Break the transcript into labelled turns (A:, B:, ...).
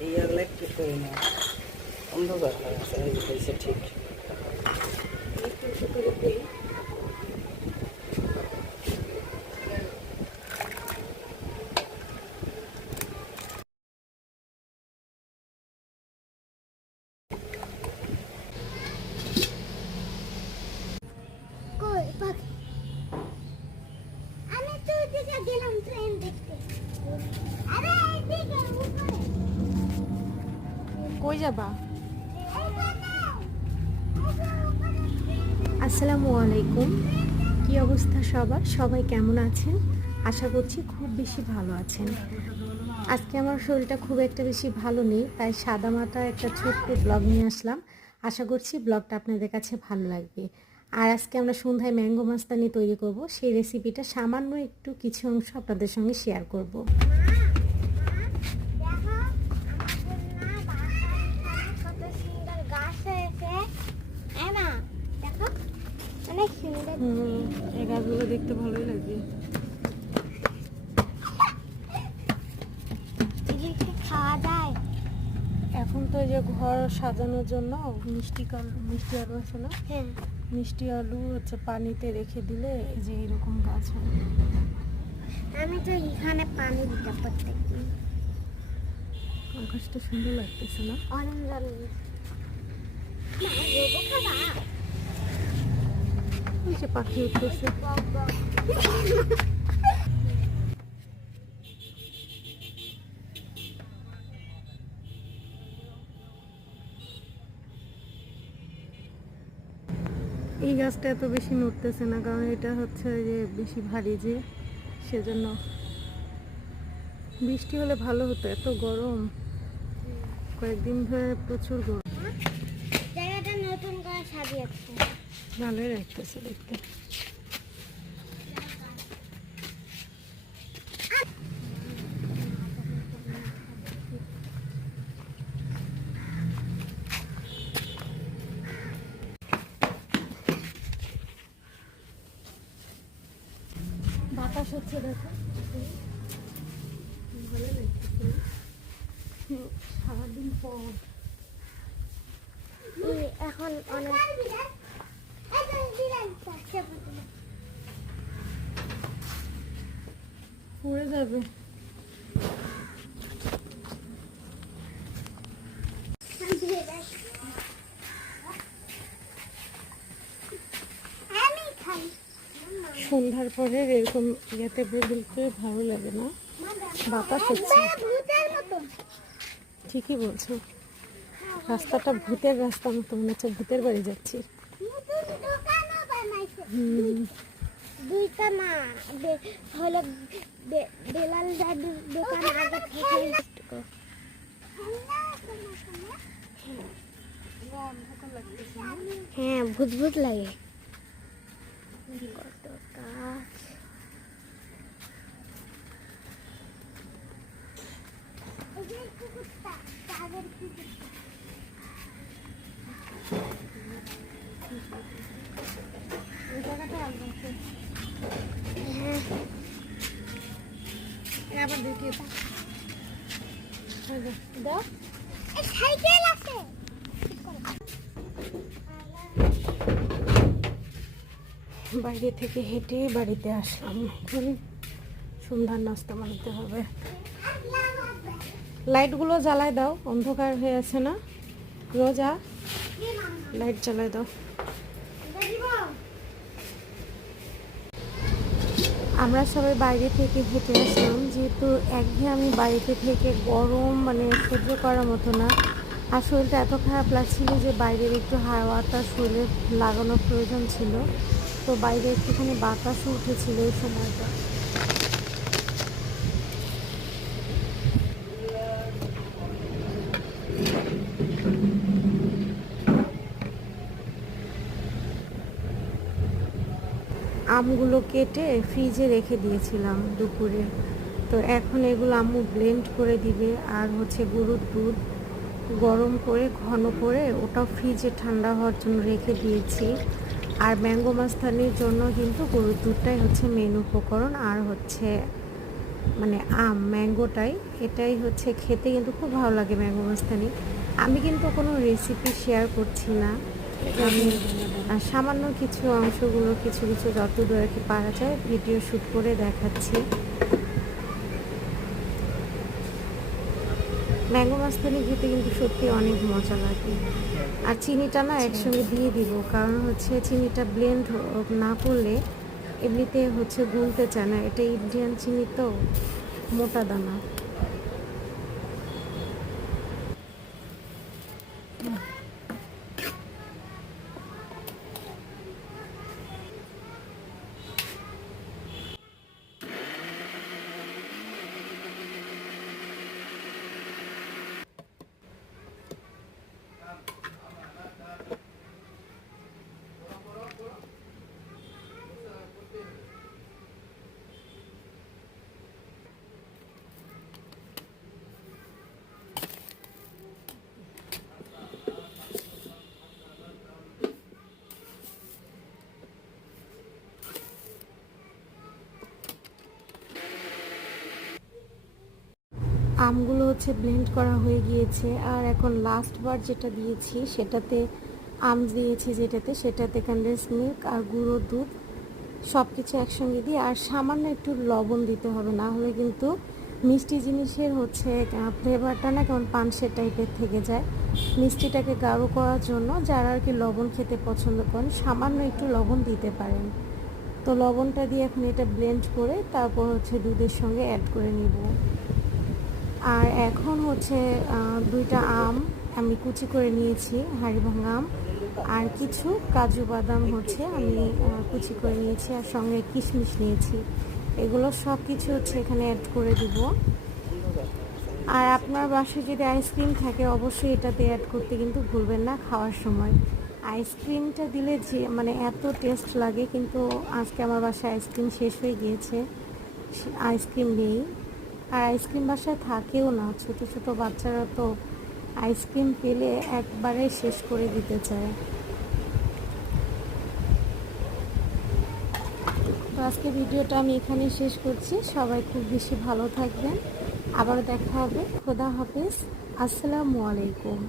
A: এই আগলা একটু করে না অন্ধকার ঠিক। একটু একটু করে দিই
B: কই পাখি আমি তো ওদিকে গেলাম ট্রেন দেখতে আরে এদিকে উপরে
C: কই যাবা? আসসালামু আলাইকুম। কি অবস্থা সবার? সবাই কেমন আছেন? আশা করছি খুব বেশি ভালো আছেন। আজকে আমার শরীরটা খুব একটা বেশি ভালো নেই, তাই সাদা মাটা একটা ছোট্ট ব্লগ নিয়ে আসলাম। আশা করছি ব্লগটা আপনাদের কাছে ভালো লাগবে। আর আজকে আমরা সন্ধ্যায় ম্যাঙ্গো মাস্তানি তৈরি করব। সেই রেসিপিটা সামান্য একটু কিছু অংশ আপনাদের সঙ্গে শেয়ার করব
B: দেখো আমাদের না বাসায় কত সুন্দর গাছ হয়েছে হ্যাঁ না দেখো অনেক সুন্দর
C: এই গাছগুলো দেখতে ভালোই লাগবে এখন তো যে ঘর সাজানোর জন্য মিষ্টি মিষ্টি আলু আছে না?
B: হ্যাঁ।
C: মিষ্টি আলু হচ্ছে পানিতে রেখে দিলে এই যে এরকম গাছ হয়।
B: আমি তো এখানে পানি দিতে প্রত্যেকদিন।
C: আকাশটা সুন্দর লাগতেছে না?
B: অরেঞ্জ অরেঞ্জ মা দেবো খাবা
C: ওই যে পাখি উঠতেছে। এই গাছটা এত বেশি নড়তেছে না, কারণ এটা হচ্ছে যে বেশি ভারী যে, সেজন্য বৃষ্টি হলে ভালো হতো, এত গরম। কয়েকদিন ধরে প্রচুর গরম।
B: জায়গাটা নতুন করে সাজিয়েছে।
C: ভালোই লাগতেছে দেখতে। বাতাস হচ্ছে দেখো। ভালো লাগতেছে সারাদিন পর।
B: এখন অনেক
C: পড়ে যাবে সন্ধ্যার পরে এরকম ইয়েতে বেরোতে ভালো লাগে না। বাতাস হচ্ছে। ঠিকই বলছো। রাস্তাটা ভূতের রাস্তা মতো মনে হচ্ছে, ভূতের বাড়ি যাচ্ছি।
B: দুইটা না হলো বে- বেলাল দোকান আগে থেকে হ্যাঁ ভূত ভূত লাগে। কত গাছ হ্যাঁ
C: এই আবার দেখি এটা। এই যে, বাইরে থেকে হেঁটে বাড়িতে আসলাম। এখন সন্ধ্যার নাস্তা বানাতে হবে। লাইটগুলো জ্বালায় দাও, অন্ধকার হয়ে আছে না? রোজা লাইট জ্বালায় দাও। আমরা সবাই বাইরে থেকে হেঁটে আসলাম, যেহেতু একঘেয়ে আমি বাড়িতে থেকে গরম মানে সহ্য করার মতো না। আর শরীরটা এত খারাপ লাগছিল যে বাইরের একটু হাওয়াটা শরীরে লাগানোর প্রয়োজন ছিল। তো বাইরে একটুখানি বাতাসও উঠেছিল এই সময়টা। আমগুলো কেটে ফ্রিজে রেখে দিয়েছিলাম দুপুরে। তো এখন এগুলো আম্মু ব্লেন্ড করে দিবে, আর হচ্ছে গরুর দুধ গরম করে, ঘন করে ওটা ফ্রিজে ঠান্ডা হওয়ার জন্য রেখে দিয়েছি। আর ম্যাঙ্গো মাস্তানির জন্য কিন্তু গরুর দুধটাই হচ্ছে মেন উপকরণ, আর হচ্ছে মানে আম, ম্যাঙ্গোটাই। এটাই হচ্ছে খেতে কিন্তু খুব ভালো লাগে ম্যাঙ্গো মাস্তানি। আমি কিন্তু কোনো রেসিপি শেয়ার করছি না। আমি সামান্য কিছু অংশগুলো কিছু কিছু যতদূর আর কি পারা যায় ভিডিও শ্যুট করে দেখাচ্ছি। ম্যাঙ্গো মাস্তানি খেতে কিন্তু সত্যি অনেক মজা লাগে। আর চিনিটা না একসঙ্গে দিয়ে দিব কারণ হচ্ছে চিনিটা ব্লেন্ড না করলে এমনিতে হচ্ছে গুলতে চায় না। এটা ইন্ডিয়ান চিনি তো মোটা দানা। আমগুলো হচ্ছে ব্লেন্ড করা হয়ে গিয়েছে। আর এখন লাস্ট বার যেটা দিয়েছি, সেটাতে আম দিয়েছি যেটাতে, সেটাতে কন্ডেন্স মিল্ক আর গুঁড়ো দুধ সব কিছু একসঙ্গে দিয়ে, আর সামান্য একটু লবণ দিতে হবে, না হলে কিন্তু মিষ্টি জিনিসের হচ্ছে ফ্লেভারটা না কেমন পানসের টাইপের থেকে যায়। মিষ্টিটাকে গাঢ় করার জন্য যারা আর কি লবণ খেতে পছন্দ করেন, সামান্য একটু লবণ দিতে পারেন। তো লবণটা দিয়ে এখন এটা ব্লেন্ড করে তারপর হচ্ছে দুধের সঙ্গে অ্যাড করে নিব। আর এখন হচ্ছে দুইটা আম আমি কুচি করে নিয়েছি হাড়ি ভাঙা আম। আর কিছু কাজু বাদাম হচ্ছে আমি কুচি করে নিয়েছি আর সঙ্গে কিশমিশ নিয়েছি। এগুলো সব কিছু হচ্ছে এখানে অ্যাড করে দিব। আর আপনার বাসায় যদি আইসক্রিম থাকে, অবশ্যই এটাতে অ্যাড করতে কিন্তু ভুলবেন না খাওয়ার সময়। আইসক্রিমটা দিলে যে মানে এত টেস্ট লাগে, কিন্তু আজকে আমার বাসায় আইসক্রিম শেষ হয়ে গিয়েছে। আইসক্রিম নেই। আর আইসক্রিম বাসায় থাকেও না। ছোট ছোট বাচ্চারা তো আইসক্রিম পেলে একবারে শেষ করে দিতে চায়। তো আজকে ভিডিওটা আমি এখানে শেষ করছি। সবাই খুব বেশি ভালো থাকবেন। আবার দেখা হবে। খোদা হাফেজ। আসসালামু আলাইকুম।